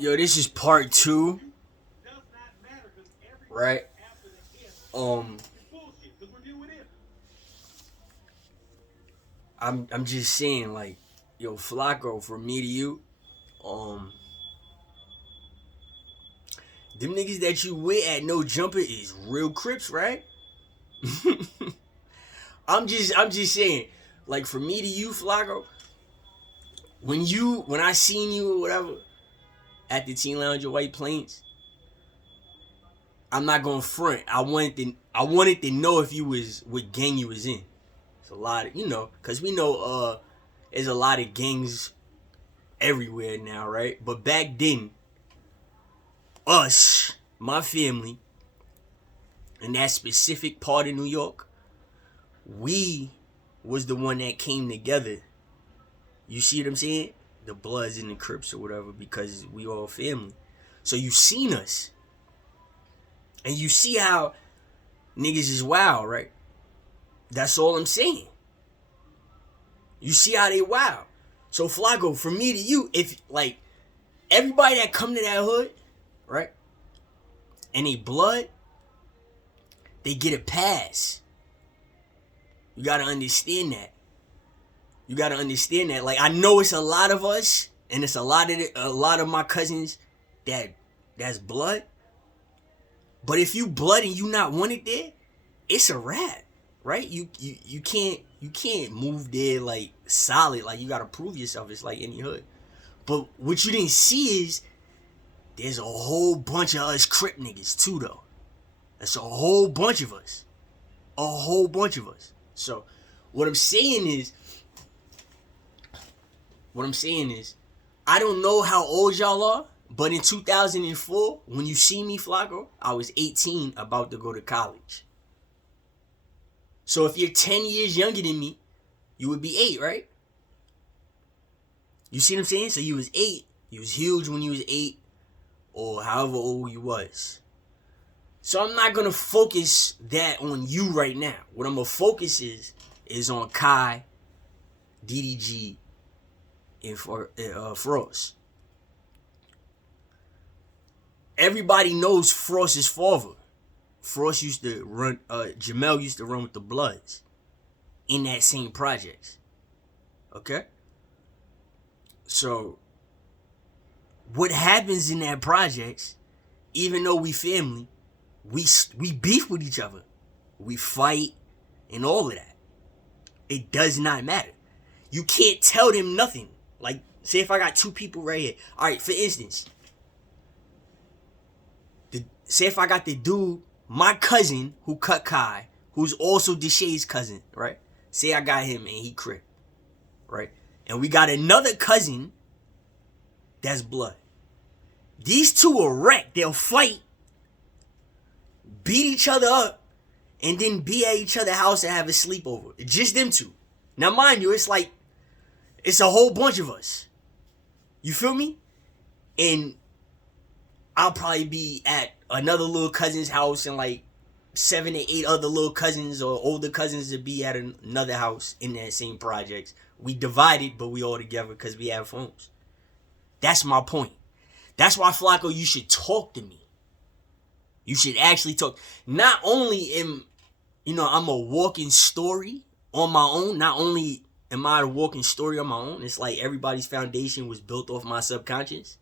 Yo, this is part two, right? Um, I'm just saying, like, yo, Flacco, from me to you, um, them niggas that you with at No Jumper is real Crips, right? I'm just saying, like, from me to you, Flacco, when I seen you or whatever at the Teen Lounge of White Plains, I'm not gonna front. I wanted to know if you was what gang you was in. It's a lot of, cause we know there's a lot of gangs everywhere now, right? But back then, us, my family, in that specific part of New York, we was the one that came together. You see what I'm saying? The Bloods and the Crips or whatever, because we all family. So you seen us. And you see how niggas is wild, right? That's all I'm saying. You see how they wild. So Flacco, from me to you, if like everybody that come to that hood, right? And they blood, they get a pass. You gotta understand that. You gotta understand that. Like, I know it's a lot of us, and it's a lot of my cousins that's blood. But if you blood and you not wanted there, it's a wrap, right? You can't move there like solid. Like, you gotta prove yourself. It's like any hood. But what you didn't see is there's a whole bunch of us Crip niggas too, though. That's a whole bunch of us. A whole bunch of us. So what I'm saying is, I don't know how old y'all are, but in 2004, when you see me, Flacco, I was 18, about to go to college. So if you're 10 years younger than me, you would be 8, right? You see what I'm saying? So you was 8. You was huge when you was 8, or however old you was. So I'm not gonna focus that on you right now. What I'm gonna focus is on Kai, DDG, and Frost. Everybody knows Frost's father. Frost used to run. Jamel used to run with the Bloods in that same projects. Okay. So what happens in that projects? Even though we family, we beef with each other. We fight and all of that. It does not matter. You can't tell them nothing. Like, say if I got two people right here. All right, for instance, say if I got the dude, my cousin who cut Kai, who's also Deshay's cousin, right? Say I got him and he Crip, right? And we got another cousin that's blood. These two are wrecked. They'll fight, beat each other up, and then be at each other's house and have a sleepover. Just them two. Now, mind you, it's a whole bunch of us. You feel me? And I'll probably be at another little cousin's house, and like 7 to 8 other little cousins or older cousins to be at another house in that same projects. We divided, but we all together because we have phones. That's my point. That's why, Flacco, you should talk to me. You should actually talk. Not only I'm a walking story on my own. Not only am I a walking story on my own, it's like everybody's foundation was built off my subconscious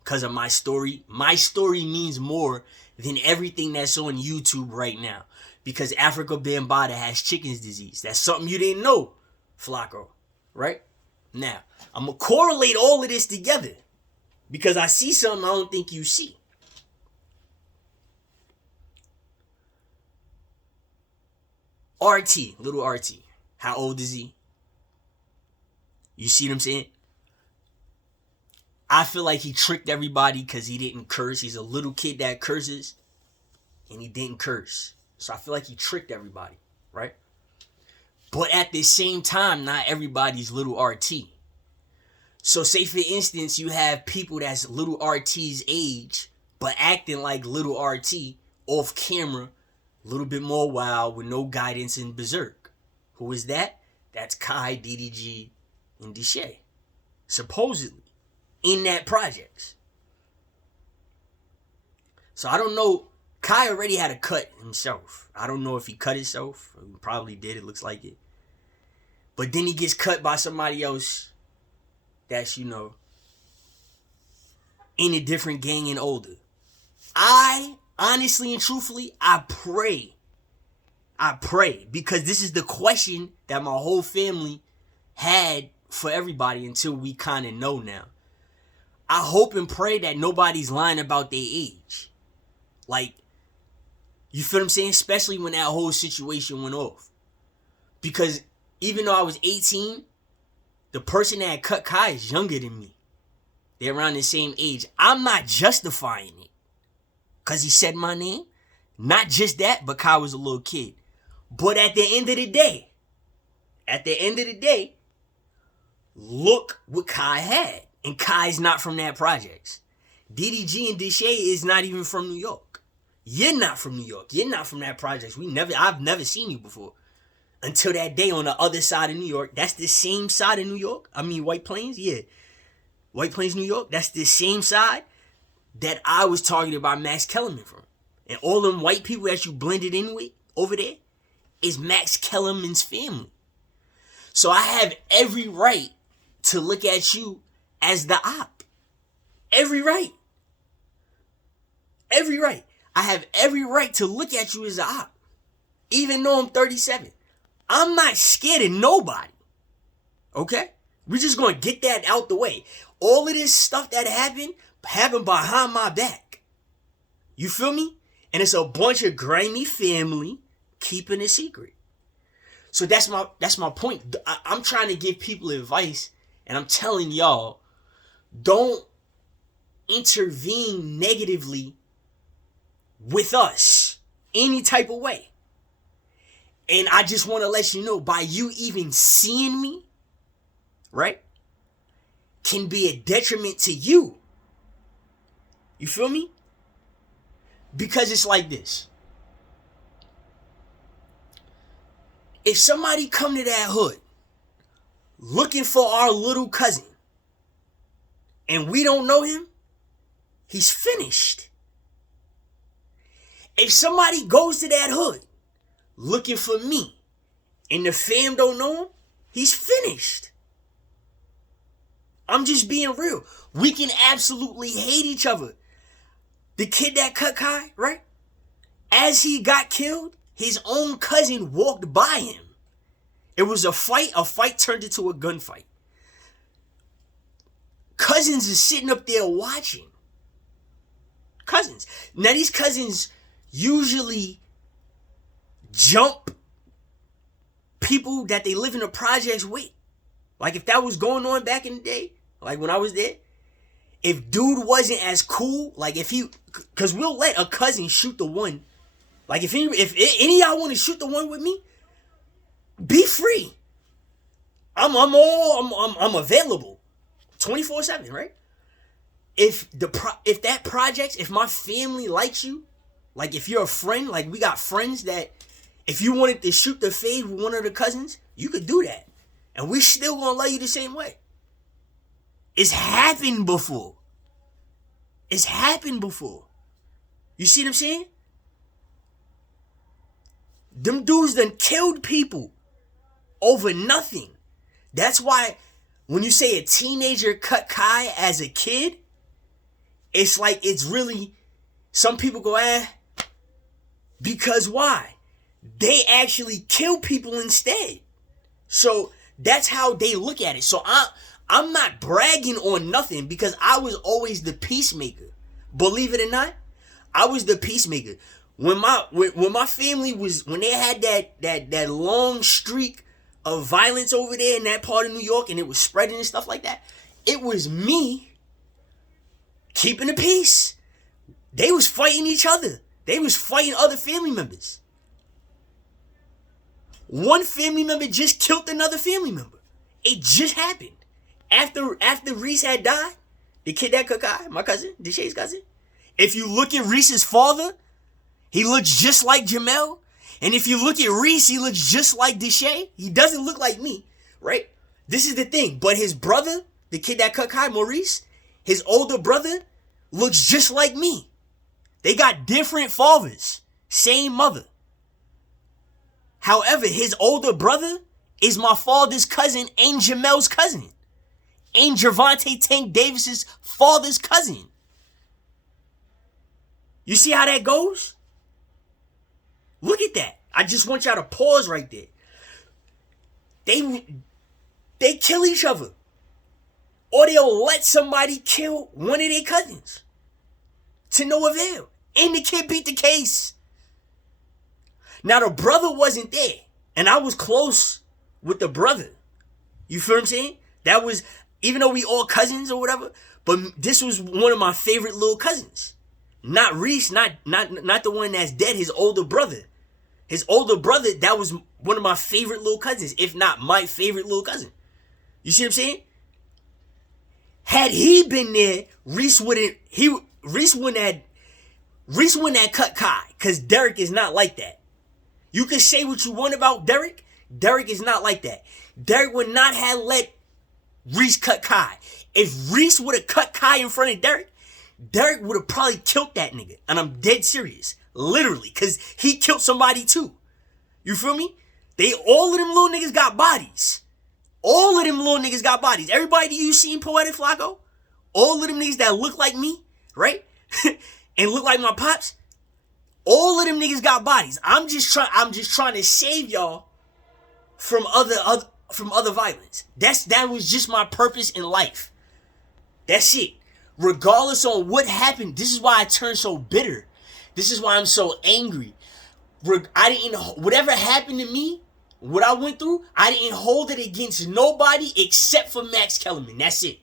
because of my story. My story means more than everything that's on YouTube right now, because Africa Bambaataa has chicken's disease. That's something you didn't know, Flacco, right? Now, I'm going to correlate all of this together because I see something I don't think you see. RT, little RT. How old is he? You see what I'm saying? I feel like he tricked everybody because he didn't curse. He's a little kid that curses, and he didn't curse. So I feel like he tricked everybody, right? But at the same time, not everybody's little RT. So say, for instance, you have people that's little RT's age, but acting like little RT off camera, a little bit more wild with no guidance in Berserk. Who is that? That's Kai, DDG, and Deshay. Supposedly. In that projects. So I don't know. Kai already had a cut himself. I don't know if he cut himself. He probably did. It looks like it. But then he gets cut by somebody else that's, in a different gang and older. I, honestly and truthfully, I pray, because this is the question that my whole family had for everybody until we kind of know now. I hope and pray that nobody's lying about their age. Like, you feel what I'm saying? Especially when that whole situation went off. Because even though I was 18, the person that had cut Kai is younger than me. They're around the same age. I'm not justifying it because he said my name. Not just that, but Kai was a little kid. But at the end of the day, look what Kai had. And Kai's not from that projects. DDG and Deshae is not even from New York. You're not from New York. You're not from that projects. I've never seen you before. Until that day on the other side of New York. That's the same side of New York. I mean, White Plains, yeah. White Plains, New York. That's the same side that I was targeted by Max Kellerman from. And all them white people that you blended in with over there is Max Kellerman's family. So I have every right to look at you as the op. Every right. Every right. I have every right to look at you as an op. Even though I'm 37. I'm not scared of nobody. Okay? We're just going to get that out the way. All of this stuff that happened behind my back. You feel me? And it's a bunch of grimy family keeping it secret. So that's my point. I'm trying to give people advice, and I'm telling y'all, don't intervene negatively with us any type of way. And I just want to let you know, by you even seeing me, right, can be a detriment to you. You feel me? Because it's like this. If somebody come to that hood looking for our little cousin and we don't know him, he's finished. If somebody goes to that hood looking for me and the fam don't know him, he's finished. I'm just being real. We can absolutely hate each other. The kid that cut Kai, right? As he got killed, his own cousin walked by him. It was a fight. A fight turned into a gunfight. Cousins is sitting up there watching. Cousins. Now these cousins usually jump people that they live in the projects with. Like if that was going on back in the day, like when I was there, if dude wasn't as cool, like if he, because we'll let a cousin shoot the one. Like if any of y'all want to shoot the one with me, be free. I'm available 24/7, right? If that project, if my family likes you, like if you're a friend, like we got friends that if you wanted to shoot the fade with one of the cousins, you could do that. And we still gonna love you the same way. It's happened before. It's happened before. You see what I'm saying? Them dudes done killed people over nothing. That's why when you say a teenager cut Kai as a kid, it's like it's really, some people go, because why? They actually kill people instead. So that's how they look at it. So I'm not bragging on nothing because I was always the peacemaker. Believe it or not, I was the peacemaker. When my family was, when they had that long streak of violence over there in that part of New York and it was spreading and stuff like that, it was me keeping the peace. They was fighting each other. They was fighting other family members. One family member just killed another family member. It just happened. After Reese had died, the kid that cut Kai, my cousin, Deshae's cousin, if you look at Reese's father, he looks just like Jamel. And if you look at Reese, he looks just like Deshae. He doesn't look like me, right? This is the thing. But his brother, the kid that cut Kai, Maurice, his older brother, looks just like me. They got different fathers, same mother. However, his older brother is my father's cousin and Jamel's cousin. And Gervonta Tank Davis's father's cousin. You see how that goes? Look at that. I just want y'all to pause right there. They kill each other. Or they'll let somebody kill one of their cousins. To no avail. And the kid beat the case. Now the brother wasn't there. And I was close with the brother. You feel what I'm saying? That was, even though we all cousins or whatever, but this was one of my favorite little cousins. Not Reese, not the one that's dead, his older brother. His older brother, that was one of my favorite little cousins, if not my favorite little cousin. You see what I'm saying? Had he been there, Reese wouldn't have cut Kai, because Derek is not like that. You can say what you want about Derek. Derek is not like that. Derek would not have let Reese cut Kai. If Reese would have cut Kai in front of Derek, Derek would have probably killed that nigga. And I'm dead serious. Literally. Because he killed somebody too. You feel me? All of them little niggas got bodies. All of them little niggas got bodies. Everybody that you seen Poetic Flacco, all of them niggas that look like me, right? And look like my pops, all of them niggas got bodies. I'm just trying to save y'all from other violence. That was just my purpose in life. That's it. Regardless on what happened, this is why I turned so bitter. This is why I'm so angry. Whatever happened to me, what I went through, I didn't hold it against nobody except for Max Kellerman. That's it.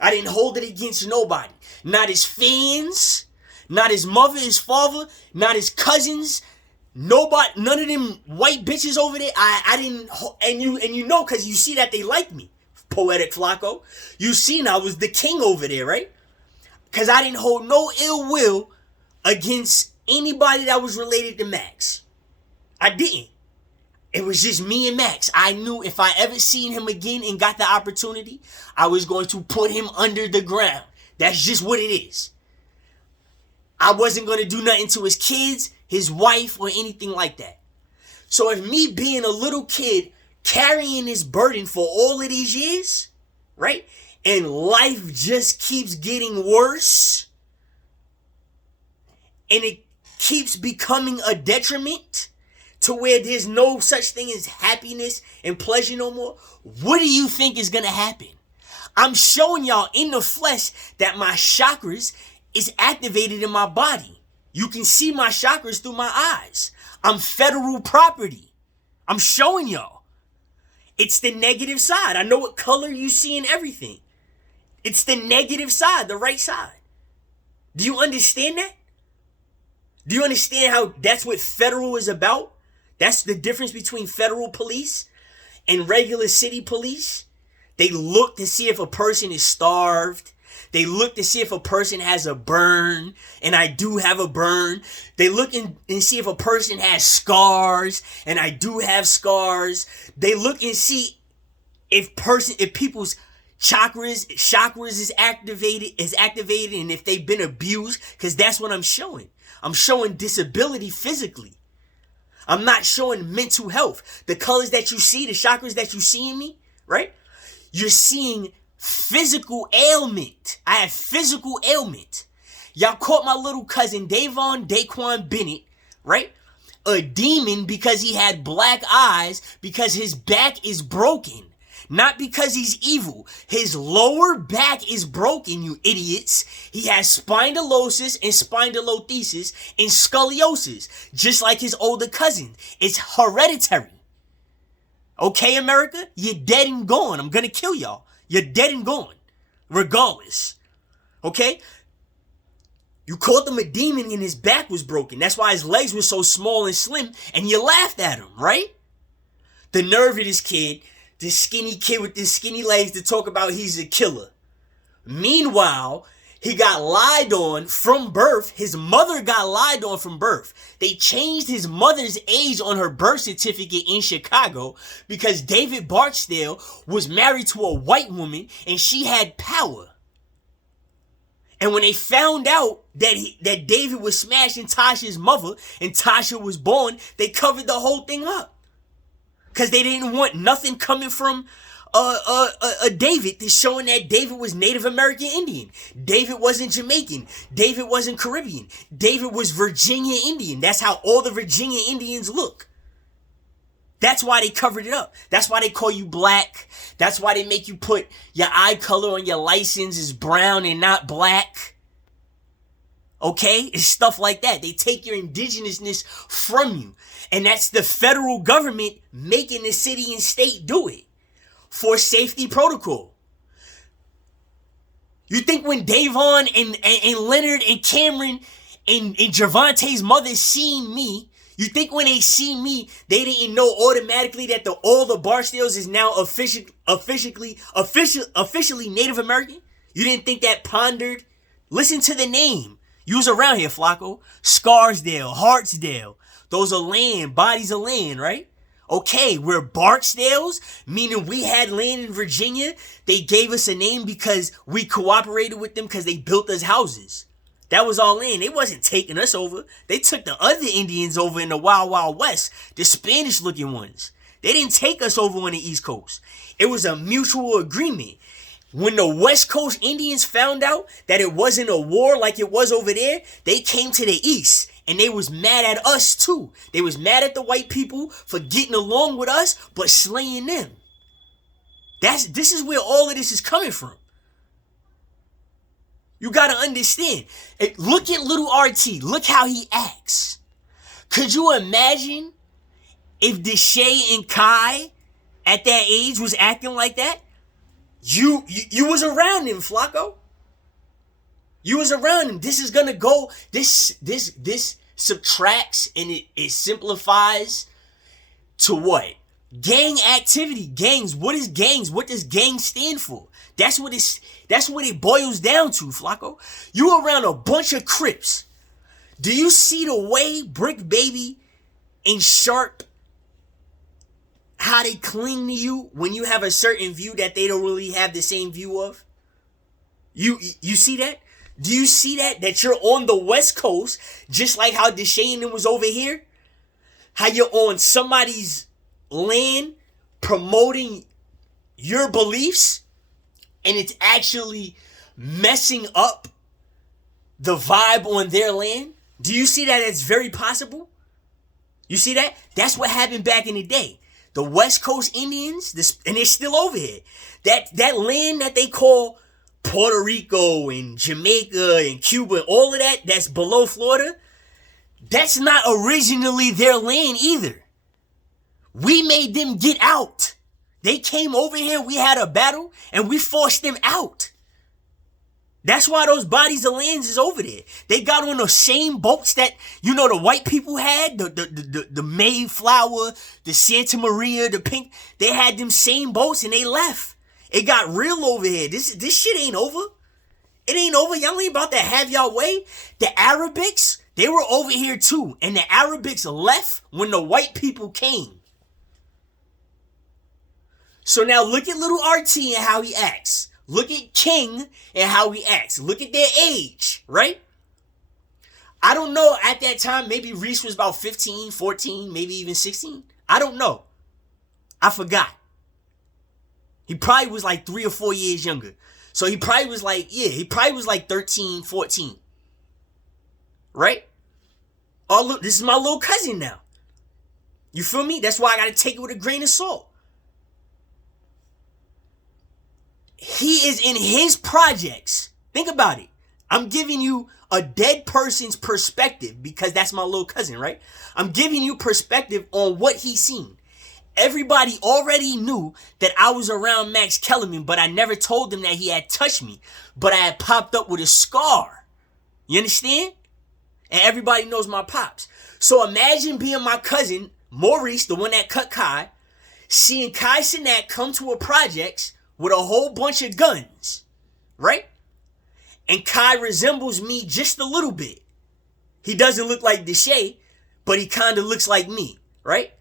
I didn't hold it against nobody. Not his fans, not his mother, his father, not his cousins, nobody, none of them white bitches over there. I didn't, and you know, because you see that they like me, Poetic Flacco. You seen I was the king over there, right? Because I didn't hold no ill will against anybody that was related to Max. I didn't. It was just me and Max. I knew if I ever seen him again and got the opportunity, I was going to put him under the ground. That's just what it is. I wasn't going to do nothing to his kids, his wife, or anything like that. So if me being a little kid carrying this burden for all of these years, right? And life just keeps getting worse. And it keeps becoming a detriment to where there's no such thing as happiness and pleasure no more. What do you think is going to happen? I'm showing y'all in the flesh that my chakras is activated in my body. You can see my chakras through my eyes. I'm federal property. I'm showing y'all. It's the negative side. I know what color you see in everything. It's the negative side, the right side. Do you understand that? Do you understand how that's what federal is about? That's the difference between federal police and regular city police. They look to see if a person is starved. They look to see if a person has a burn, and I do have a burn. They look and see if a person has scars, and I do have scars. They look and see if people's chakras is activated, and if they've been abused, because that's what I'm showing. I'm showing disability physically. I'm not showing mental health. The colors that you see, the chakras that you see in me, right? You're seeing physical ailment. I have physical ailment. Y'all caught my little cousin Daquan Bennett, right? A demon because he had black eyes, because his back is broken. Not because he's evil. His lower back is broken, you idiots. He has spondylosis and spondylolisthesis and scoliosis, just like his older cousin. It's hereditary. Okay, America? You're dead and gone. I'm gonna kill y'all. You're dead and gone. Regardless. Okay? You called him a demon and his back was broken. That's why his legs were so small and slim, and you laughed at him, right? The nerve of this kid, this skinny kid with his skinny legs, to talk about he's a killer. Meanwhile, he got lied on from birth. His mother got lied on from birth. They changed his mother's age on her birth certificate in Chicago because David Barksdale was married to a white woman and she had power. And when they found out that David was smashing Tasha's mother and Tasha was born, they covered the whole thing up. Because they didn't want nothing coming from David to showing that David was Native American Indian. David wasn't Jamaican. David wasn't Caribbean. David was Virginia Indian. That's how all the Virginia Indians look. That's why they covered it up. That's why they call you black. That's why they make you put your eye color on your license is brown and not black. Okay? It's stuff like that. They take your indigenousness from you. And that's the federal government making the city and state do it for safety protocol. You think when Davon and Leonard and Cameron and Gervonta's mother seen me, you think when they see me, they didn't know automatically that all the Barksdales is now officially Native American? You didn't think that pondered? Listen to the name. You was around here, Flacco. Scarsdale, Hartsdale. Those are land, bodies of land, right? Okay, we're Barksdales, meaning we had land in Virginia. They gave us a name because we cooperated with them because they built us houses. That was all land. They wasn't taking us over. They took the other Indians over in the Wild Wild West, the Spanish looking ones. They didn't take us over on the East Coast. It was a mutual agreement. When the West Coast Indians found out that it wasn't a war like it was over there, they came to the East and they was mad at us too. They was mad at the white people for getting along with us but slaying them. This is where all of this is coming from. You gotta understand. Look at little RT. Look how he acts. Could you imagine if Deshae and Kai at that age was acting like that? You was around him, Flacco. You was around him. This is gonna go. This subtracts and it simplifies to what? Gang activity. Gangs. What is gangs? What does gang stand for? That's what it boils down to, Flacco. You around a bunch of Crips. Do you see the way Brick Baby and Sharp, how they cling to you when you have a certain view that they don't really have the same view of? You see that? Do you see that you're on the West Coast, just like how Deshae was over here? How you're on somebody's land promoting your beliefs, and it's actually messing up the vibe on their land? Do you see that it's very possible? You see that? That's what happened back in the day. The West Coast Indians, and they're still over here. That land that they call Puerto Rico and Jamaica and Cuba, all of that's below Florida, that's not originally their land either. We made them get out. They came over here, we had a battle, and we forced them out. That's why those bodies of lands is over there. They got on the same boats that, the white people had, the Mayflower, the Santa Maria, the Pink. They had them same boats and they left. It got real over here. This shit ain't over. It ain't over. Y'all ain't about to have y'all way. The Arabics, they were over here too. And the Arabics left when the white people came. So now look at little RT and how he acts. Look at King and how he acts. Look at their age, right? I don't know at that time. Maybe Reese was about 15, 14, maybe even 16. I don't know. I forgot. He probably was like 3 or 4 years younger. So he probably was like 13, 14. Right? Oh, look, this is my little cousin now. You feel me? That's why I got to take it with a grain of salt. He is in his projects. Think about it. I'm giving you a dead person's perspective because that's my little cousin, right? I'm giving you perspective on what he's seen. Everybody already knew that I was around Max Kellerman, but I never told them that he had touched me. But I had popped up with a scar. You understand? And everybody knows my pops. So imagine being my cousin, Maurice, the one that cut Kai, seeing Kai Cenat come to a projects with a whole bunch of guns, right? And Kai resembles me just a little bit. He doesn't look like Deshae, but he kind of looks like me, right?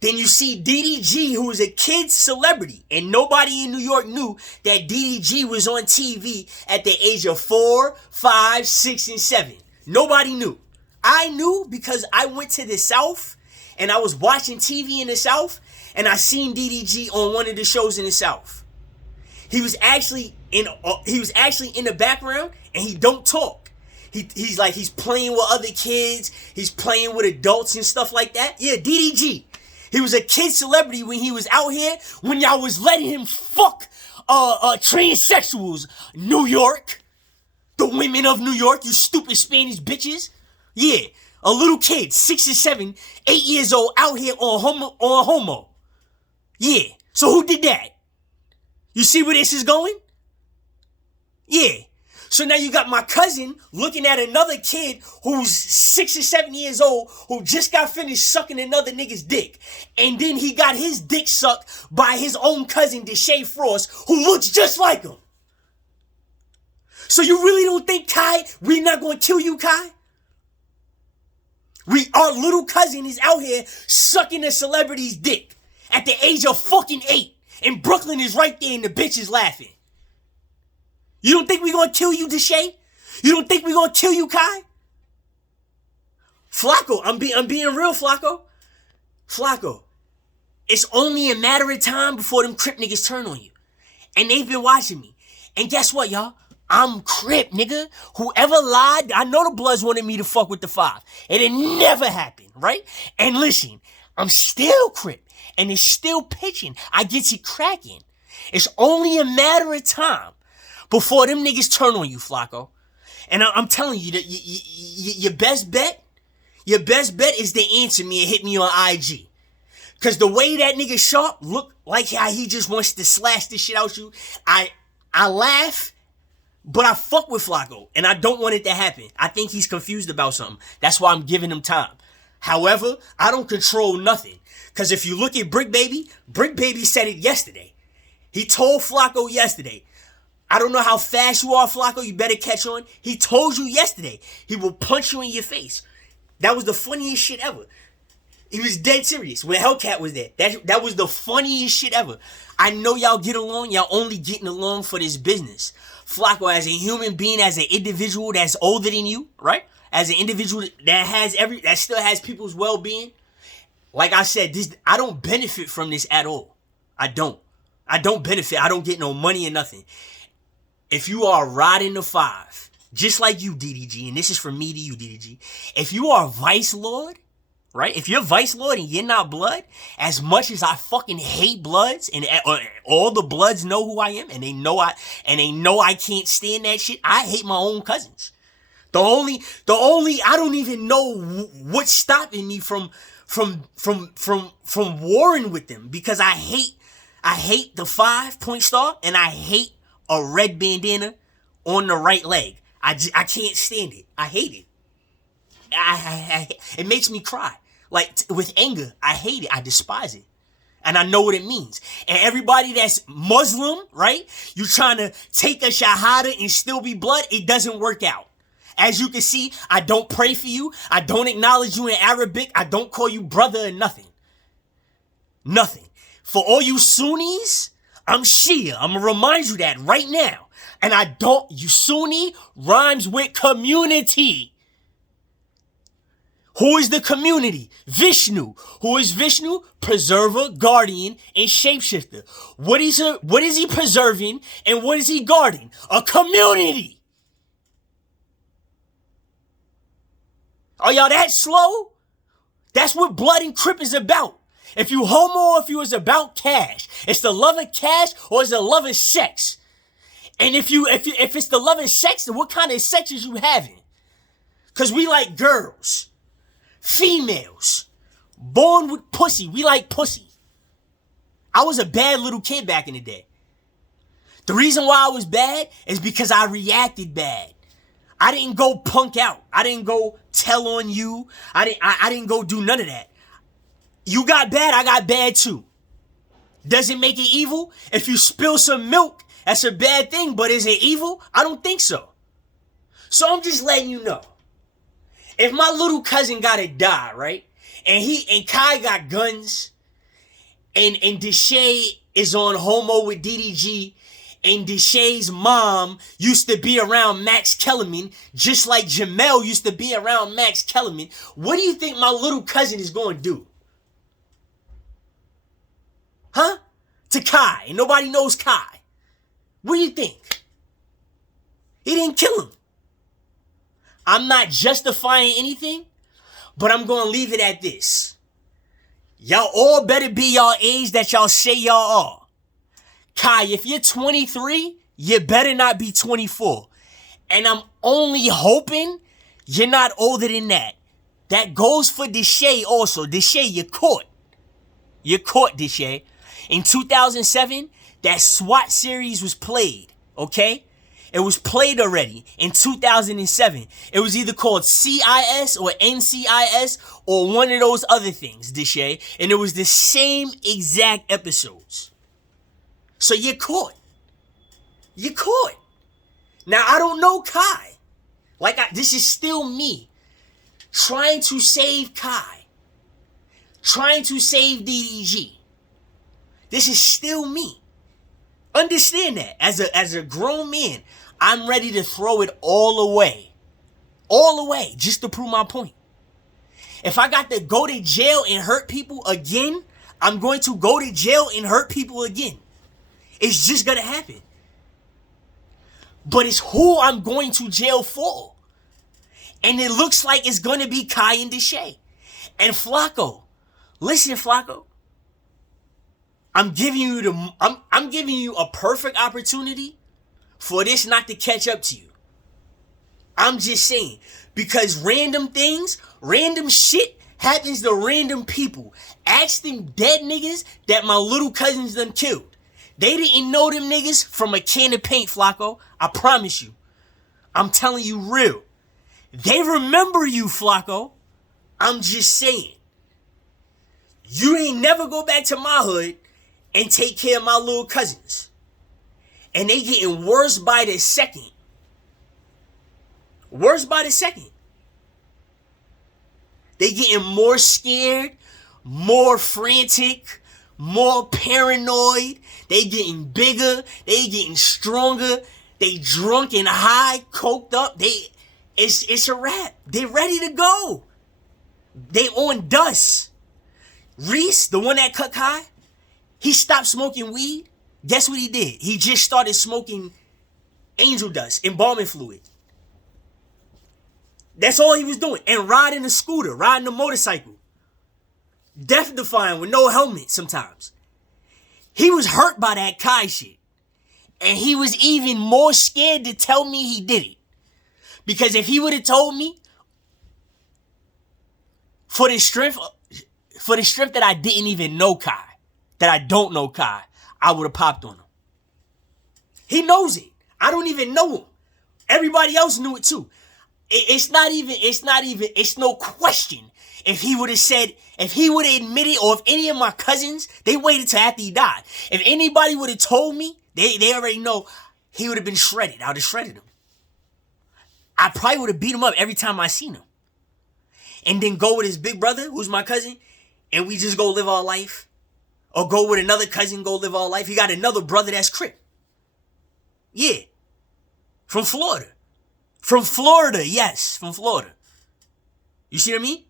Then you see DDG, who is a kid celebrity, and nobody in New York knew that DDG was on TV at the age of 4, 5, 6, and 7. Nobody knew. I knew because I went to the South and I was watching TV in the South and I seen DDG on one of the shows in the South. He was actually in the background and he don't talk. He's playing with other kids, he's playing with adults and stuff like that. Yeah, DDG. He was a kid celebrity when he was out here, when y'all was letting him fuck transsexuals. New York. The women of New York, you stupid Spanish bitches. Yeah, a little kid, 6 or 7, 8 years old, out here on homo. Yeah, so who did that? You see where this is going? Yeah. So now you got my cousin looking at another kid who's 6 or 7 years old who just got finished sucking another nigga's dick. And then he got his dick sucked by his own cousin, Deshae Frost, who looks just like him. So you really don't think, Kai, we're not going to kill you, Kai? Our little cousin is out here sucking a celebrity's dick at the age of fucking 8. And Brooklyn is right there and the bitch is laughing. You don't think we're going to kill you, Deshae? You don't think we're going to kill you, Kai? Flacco, I'm being real, Flacco. Flacco, it's only a matter of time before them Crip niggas turn on you. And they've been watching me. And guess what, y'all? I'm Crip, nigga. Whoever lied, I know the Bloods wanted me to fuck with the 5. And it never happened, right? And listen, I'm still Crip. And it's still pitching. I get it cracking. It's only a matter of time before them niggas turn on you, Flacco. And I'm telling you that your best bet is to answer me and hit me on IG. Cause the way that nigga Sharp look like how he just wants to slash this shit out you, I laugh, but I fuck with Flacco, and I don't want it to happen. I think he's confused about something. That's why I'm giving him time. However, I don't control nothing. Cause if you look at Brick Baby said it yesterday. He told Flacco yesterday, I don't know how fast you are, Flacco, you better catch on. He told you yesterday, he will punch you in your face. That was the funniest shit ever. He was dead serious when Hellcat was there. That was the funniest shit ever. I know y'all get along, y'all only getting along for this business. Flacco, as a human being, as an individual that's older than you, right? As an individual that still has people's well-being. Like I said, I don't benefit from this at all. I don't benefit. I don't get no money or nothing. If you are riding the 5, just like you, DDG, and this is from me to you, DDG. If you are Vice Lord, right? If you're Vice Lord and you're not Blood, as much as I fucking hate Bloods, and all the Bloods know who I am, and they know I can't stand that shit. I hate my own cousins. The only I don't even know what's stopping me from warring with them, because I hate the 5-point star, and I hate a red bandana on the right leg. I can't stand it. I hate it. It makes me cry. Like, with anger, I hate it. I despise it. And I know what it means. And everybody that's Muslim, right? You trying to take a shahada and still be Blood, it doesn't work out. As you can see, I don't pray for you. I don't acknowledge you in Arabic. I don't call you brother or nothing. Nothing. For all you Sunnis, I'm Shia. I'm going to remind you that right now. And you Sunni rhymes with community. Who is the community? Vishnu. Who is Vishnu? Preserver, guardian, and shapeshifter. What is he preserving and what is he guarding? A community. Are y'all that slow? That's what Blood and Crip is about. If you homo or if you was about cash, it's the love of cash or it's the love of sex. And if it's the love of sex, then what kind of sex is you having? Cause we like girls, females, born with pussy. We like pussy. I was a bad little kid back in the day. The reason why I was bad is because I reacted bad. I didn't go punk out. I didn't go tell on you. I didn't go do none of that. You got bad, I got bad too. Does it make it evil? If you spill some milk, that's a bad thing, but is it evil? I don't think so. So I'm just letting you know. If my little cousin gotta die, right? And Kai got guns, and Deshae is on homo with DDG, and Deshae's mom used to be around Max Kellerman, just like Jamel used to be around Max Kellerman, what do you think my little cousin is going to do? Huh? To Kai. And nobody knows Kai. What do you think? He didn't kill him. I'm not justifying anything, but I'm going to leave it at this. Y'all all better be y'all age that y'all say y'all are. Kai, if you're 23, you better not be 24. And I'm only hoping you're not older than that. That goes for Deshae also. Deshae, you're caught. You're caught, Deshae. In 2007, that SWAT series was played, okay? It was played already in 2007. It was either called CIS or NCIS or one of those other things, Deshae. And it was the same exact episodes. So you're caught. You're caught. Now, I don't know Kai. This is still me trying to save Kai. Trying to save DDG. This is still me. Understand that. As a grown man, I'm ready to throw it all away. All away, just to prove my point. If I got to go to jail and hurt people again, I'm going to go to jail and hurt people again. It's just going to happen. But it's who I'm going to jail for. And it looks like it's going to be Kai and Deshae. And Flacco. Listen, Flacco. I'm giving you a perfect opportunity for this not to catch up to you. I'm just saying, because random things, random shit happens to random people. Ask them dead niggas that my little cousins done killed. They didn't know them niggas from a can of paint, Flacco. I promise you. I'm telling you real. They remember you, Flacco. I'm just saying. You ain't never go back to my hood and take care of my little cousins. And they getting worse by the second. Worse by the second. They getting more scared, more frantic, more paranoid. They getting bigger. They getting stronger. They drunk and high, coked up. It's a wrap. They ready to go. They on dust. Reese, the one that cut Kai, he stopped smoking weed. Guess what he did? He just started smoking angel dust, embalming fluid. That's all he was doing. And riding a scooter, riding a motorcycle. Death defying with no helmet sometimes. He was hurt by that Kai shit. And he was even more scared to tell me he did it. Because if he would have told me, for the strength that I didn't even know Kai, that I don't know Kai, I would have popped on him. He knows it. I don't even know him. Everybody else knew it too. It's no question. If he would have said, if he would have admitted, or if any of my cousins, they waited till after he died. If anybody would have told me, they already know he would have been shredded. I would have shredded him. I probably would have beat him up every time I seen him. And then go with his big brother, who's my cousin, and we just go live our life. Or go with another cousin, go live our life. He got another brother that's Crip. Yeah. From Florida. From Florida, yes. From Florida. You see what I mean?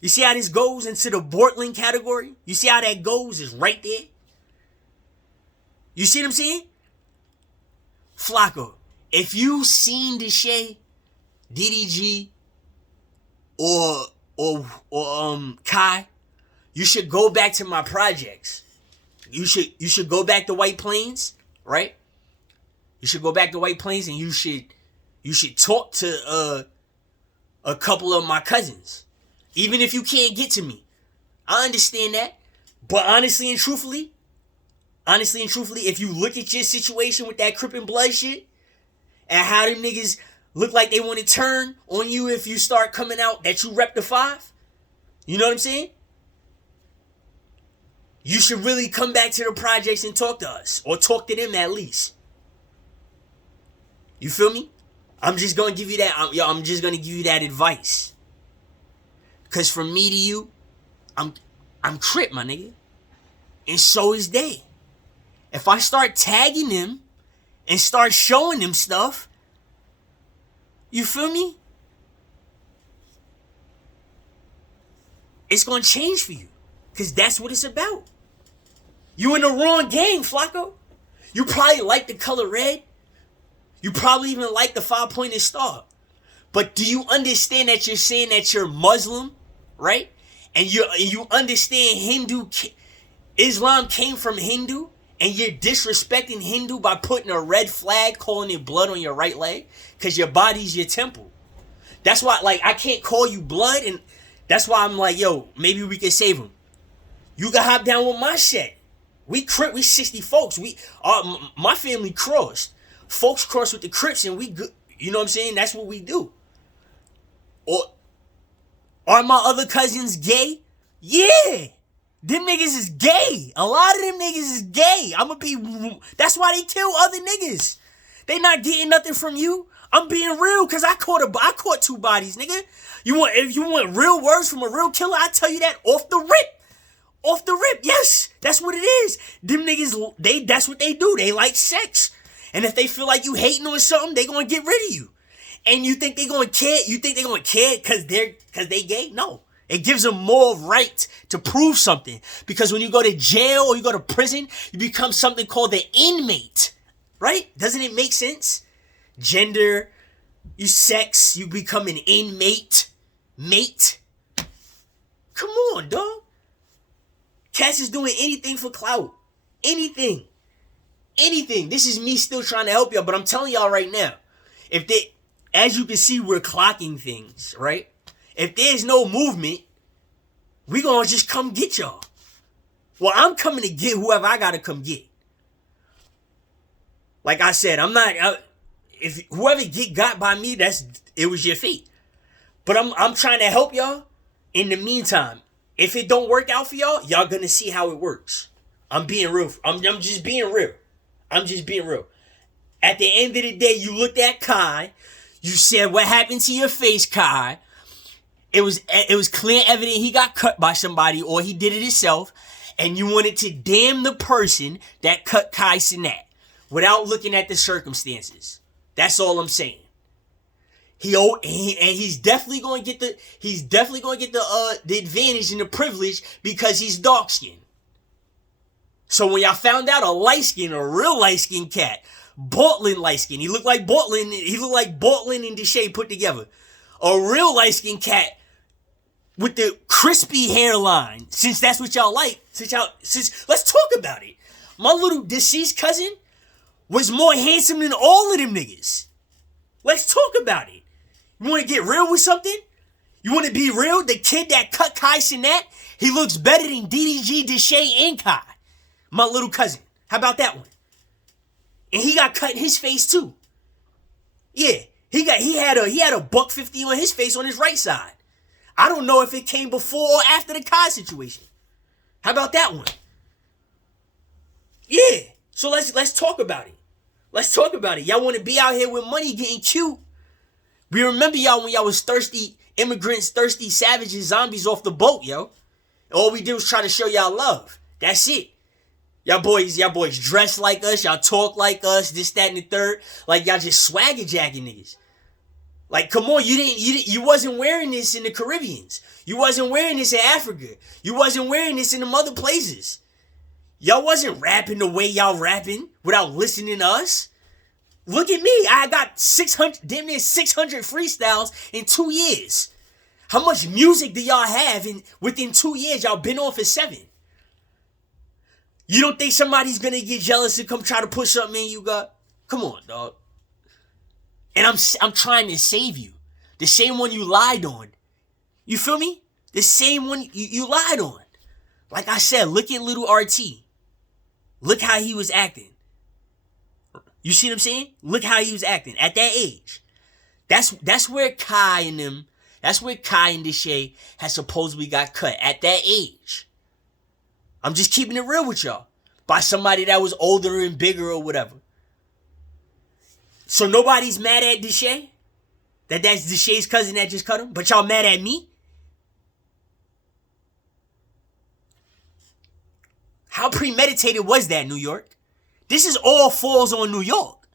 You see how this goes into the Bortland category? You see how that goes? Is right there. You see what I'm saying? Flacco, if you seen Deshae, DDG, or Kai, you should go back to my projects. You should go back to White Plains, right? You should go back to White Plains and you should talk to a couple of my cousins. Even if you can't get to me. I understand that. But honestly and truthfully, if you look at your situation with that Crip and Blood shit, and how them niggas look like they want to turn on you if you start coming out that you rep the 5, you know what I'm saying? You should really come back to the projects and talk to us. Or talk to them at least. You feel me? I'm just going to give you that. I'm just going to give you that advice. Because from me to you, I'm Crip, my nigga. And so is they. If I start tagging them and start showing them stuff, you feel me? It's gonna change for you. Because that's what it's about. You in the wrong game, Flacco. You probably like the color red. You probably even like the 5-pointed star. But do you understand that you're saying that you're Muslim, right? And you understand Islam came from Hindu, and you're disrespecting Hindu by putting a red flag, calling it blood on your right leg, because your body's your temple. That's why, like, I can't call you blood, and that's why I'm like, yo, maybe we can save him. You can hop down with my set. We 60 folks. My family crossed. Folks cross with the Crips, and we good. You know what I'm saying? That's what we do. Or are my other cousins gay? Yeah. Them niggas is gay. A lot of them niggas is gay. That's why they kill other niggas. They not getting nothing from you. I'm being real, cause I caught 2 bodies, nigga. If you want real words from a real killer, I tell you that off the rip. Off the rip, yes. That's what it is. Them niggas, that's what they do. They like sex. And if they feel like you hating on something, they gonna get rid of you. And you think they gonna care? You think they gonna care cause they gay? No. It gives them more right to prove something. Because when you go to jail or you go to prison, you become something called the inmate. Right? Doesn't it make sense? Gender, you sex, you become an inmate. Mate. Come on, dog. Cass is doing anything for clout. Anything. This is me still trying to help y'all, but I'm telling y'all right now, as you can see, we're clocking things, right? If there's no movement, we gonna just come get y'all. Well, I'm coming to get whoever I gotta come get. Like I said, if whoever got by me, it was your fate. But I'm trying to help y'all. In the meantime, if it don't work out for y'all gonna see how it works. I'm being real. I'm just being real. I'm just being real. At the end of the day, you looked at Kai. You said, what happened to your face, Kai? It was clear evident he got cut by somebody or he did it himself. And you wanted to damn the person that cut Kai Cenat without looking at the circumstances. That's all I'm saying. He's definitely going to get the advantage and the privilege because he's dark skinned. So when y'all found out a real light skin cat, Bortland light skin, he looked like Bortland and Deshae put together. A real light skin cat with the crispy hairline, since that's what y'all like, let's talk about it. My little deceased cousin was more handsome than all of them niggas. Let's talk about it. You want to get real with something? You want to be real? The kid that cut Kai Cenat, he looks better than DDG, Deshae, and Kai. My little cousin. How about that one? And he got cut in his face too. Yeah, he had a $150 on his face on his right side. I don't know if it came before or after the Kai situation. How about that one? Yeah. So let's talk about it. Let's talk about it. Y'all want to be out here with money getting cute. We remember y'all when y'all was thirsty immigrants, thirsty savages, zombies off the boat, yo. All we did was try to show y'all love. That's it. Y'all boys dress like us, y'all talk like us, this, that, and the third. Like y'all just swagger jacking niggas. Like, come on, you wasn't wearing this in the Caribbeans. You wasn't wearing this in Africa. You wasn't wearing this in them other places. Y'all wasn't rapping the way y'all rapping without listening to us. Look at me. I got 600 freestyles in 2 years. How much music do y'all have within 2 years? Y'all been on for 7. You don't think somebody's gonna get jealous and come try to put something in you got? Come on, dog. And I'm trying to save you. The same one you lied on. You feel me? The same one you lied on. Like I said, look at little RT. Look how he was acting. You see what I'm saying? Look how he was acting at that age. That's where Kai and Deshae has supposedly got cut at that age. I'm just keeping it real with y'all. By somebody that was older and bigger or whatever. So nobody's mad at Deshae? That's Deshae's cousin that just cut him? But y'all mad at me? How premeditated was that, New York? This is all falls on New York.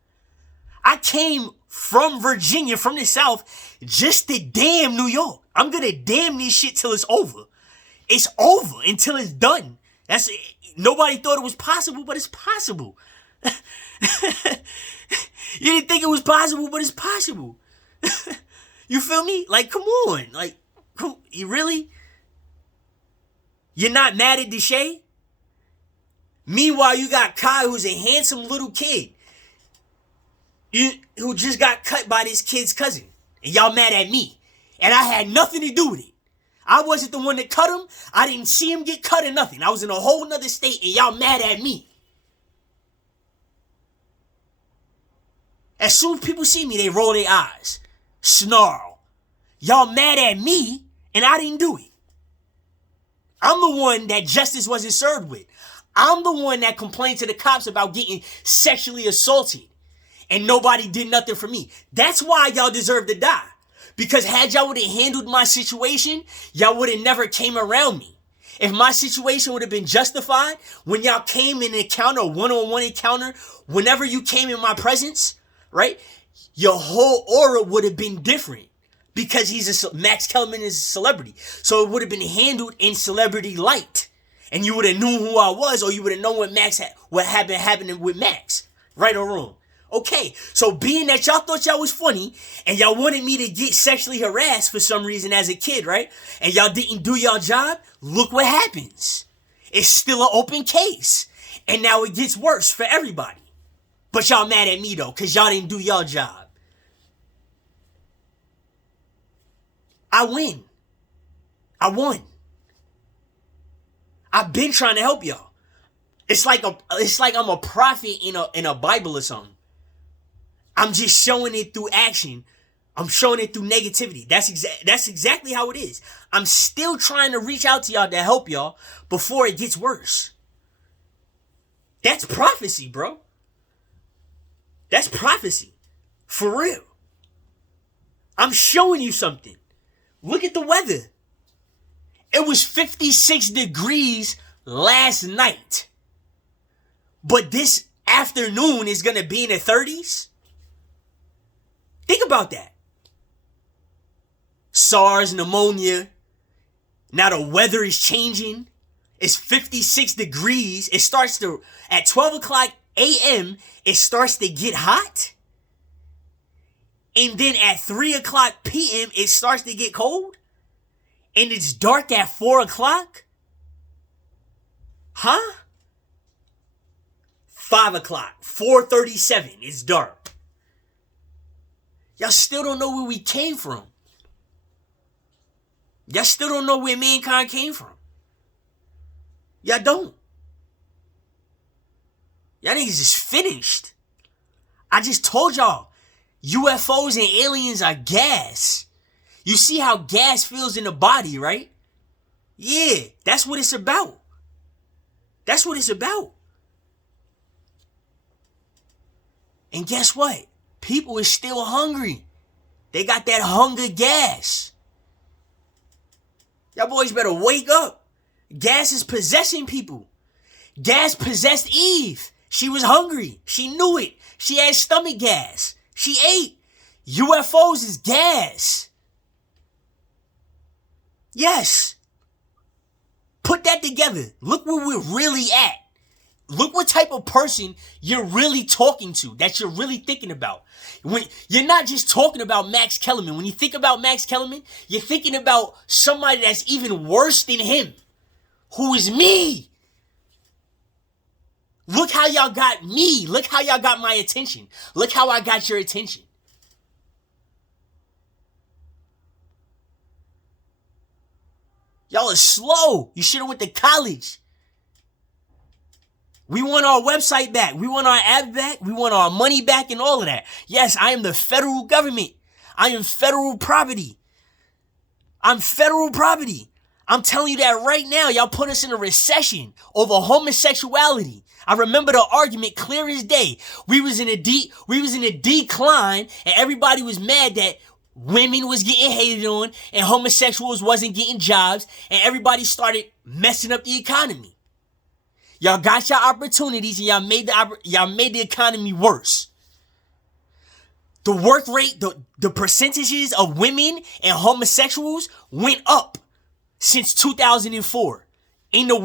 I came from Virginia, from the South, just to damn New York. I'm gonna damn this shit till it's over. It's over until it's done. Nobody thought it was possible, but it's possible. You didn't think it was possible, but it's possible. You feel me? Like, come on. Like, you really? You're not mad at Deshae? Meanwhile, you got Kai, who's a handsome little kid, who just got cut by this kid's cousin. And y'all mad at me. And I had nothing to do with it. I wasn't the one that cut him. I didn't see him get cut or nothing. I was in a whole nother state and y'all mad at me. As soon as people see me, they roll their eyes. Snarl. Y'all mad at me and I didn't do it. I'm the one that justice wasn't served with. I'm the one that complained to the cops about getting sexually assaulted. And nobody did nothing for me. That's why y'all deserve to die. Because had y'all would have handled my situation, y'all would have never came around me. If my situation would have been justified, when y'all came in an encounter, a one-on-one encounter, whenever you came in my presence, right, your whole aura would have been different. Because Max Kellerman is a celebrity. So it would have been handled in celebrity light. And you would have known who I was, or you would have known what happened with Max. Right or wrong. Okay, so being that y'all thought y'all was funny and y'all wanted me to get sexually harassed for some reason as a kid, right? And y'all didn't do y'all job, look what happens. It's still an open case. And now it gets worse for everybody. But y'all mad at me though, because y'all didn't do y'all job. I win. I won. I've been trying to help y'all. It's like I'm a prophet in a Bible or something. I'm just showing it through action. I'm showing it through negativity. That's exactly how it is. I'm still trying to reach out to y'all to help y'all before it gets worse. That's prophecy, bro. That's prophecy. For real. I'm showing you something. Look at the weather. It was 56 degrees last night. But this afternoon is going to be in the 30s? Think about that. SARS, pneumonia. Now the weather is changing. It's 56 degrees. It starts to, at 12 o'clock a.m., it starts to get hot. And then at 3 o'clock p.m., it starts to get cold. And it's dark at 4 o'clock. Huh? 5 o'clock, 4:37, it's dark. Y'all still don't know where we came from. Y'all still don't know where mankind came from. Y'all don't. Y'all niggas is finished. I just told y'all, UFOs and aliens are gas. You see how gas feels in the body, right? Yeah, that's what it's about. That's what it's about. And guess what? People is still hungry. They got that hunger gas. Y'all boys better wake up. Gas is possessing people. Gas possessed Eve. She was hungry. She knew it. She had stomach gas. She ate. UFOs is gas. Yes. Put that together. Look where we're really at. Look what type of person you're really talking to, that you're really thinking about. When you're not just talking about Max Kellerman. When you think about Max Kellerman, you're thinking about somebody that's even worse than him, who is me. Look how y'all got me. Look how y'all got my attention. Look how I got your attention. Y'all are slow. You should have went to college. We want our website back. We want our app back. We want our money back and all of that. Yes, I am the federal government. I am federal property. I'm federal property. I'm telling you that right now. Y'all put us in a recession over homosexuality. I remember the argument clear as day. We was in a decline, and everybody was mad that women was getting hated on and homosexuals wasn't getting jobs, and everybody started messing up the economy. Y'all got your opportunities and y'all made the economy worse. The work rate, the percentages of women and homosexuals went up since 2004. In the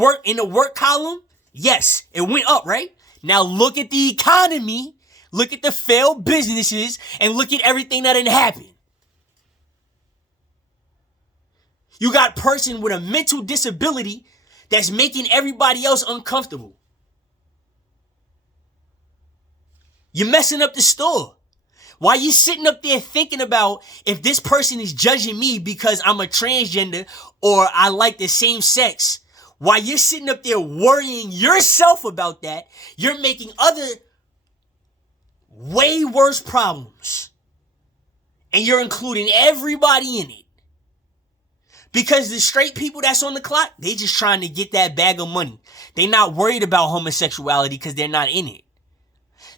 work column, yes, it went up, right? Now look at the economy, look at the failed businesses, and look at everything that didn't happen. You got a person with a mental disability that's making everybody else uncomfortable. You're messing up the store. Why you sitting up there thinking about if this person is judging me because I'm a transgender or I like the same sex? While you're sitting up there worrying yourself about that, you're making other way worse problems. And you're including everybody in it. Because the straight people that's on the clock, they just trying to get that bag of money. They not worried about homosexuality because they're not in it.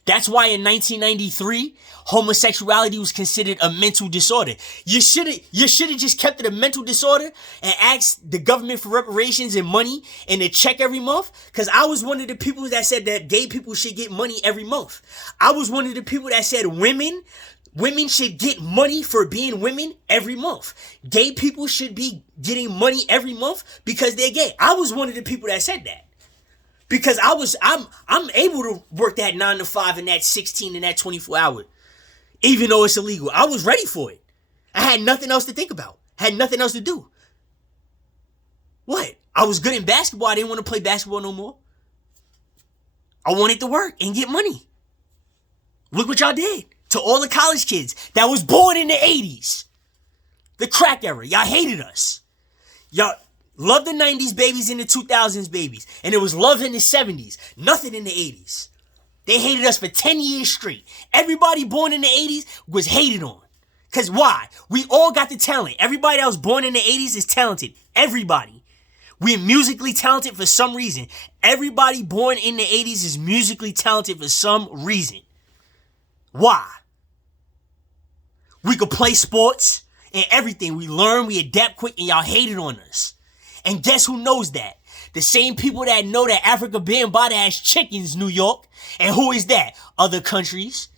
That's why in 1993, homosexuality was considered a mental disorder. You should have just kept it a mental disorder and asked the government for reparations and money and a check every month. Because I was one of the people that said that gay people should get money every month. I was one of the people that said women should get money for being women every month. Gay people should be getting money every month because they're gay. I was one of the people that said that. Because I'm able to work that 9 to 5 and that 16 and that 24 hour, even though it's illegal. I was ready for it. I had nothing else to think about. Had nothing else to do. What? I was good in basketball. I didn't want to play basketball no more. I wanted to work and get money. Look what y'all did to all the college kids that was born in the 80s. The crack era. Y'all hated us. Y'all loved the 90s babies and the 2000s babies. And it was love in the 70s. Nothing in the 80s. They hated us for 10 years straight. Everybody born in the 80s was hated on. Because why? We all got the talent. Everybody that was born in the 80s is talented. Everybody. We're musically talented for some reason. Everybody born in the 80s is musically talented for some reason. Why? We could play sports and everything. We learn, we adapt quick, and y'all hated on us. And guess who knows that? The same people that know that Africa Bambaataa has chickens, New York. And who is that? Other countries.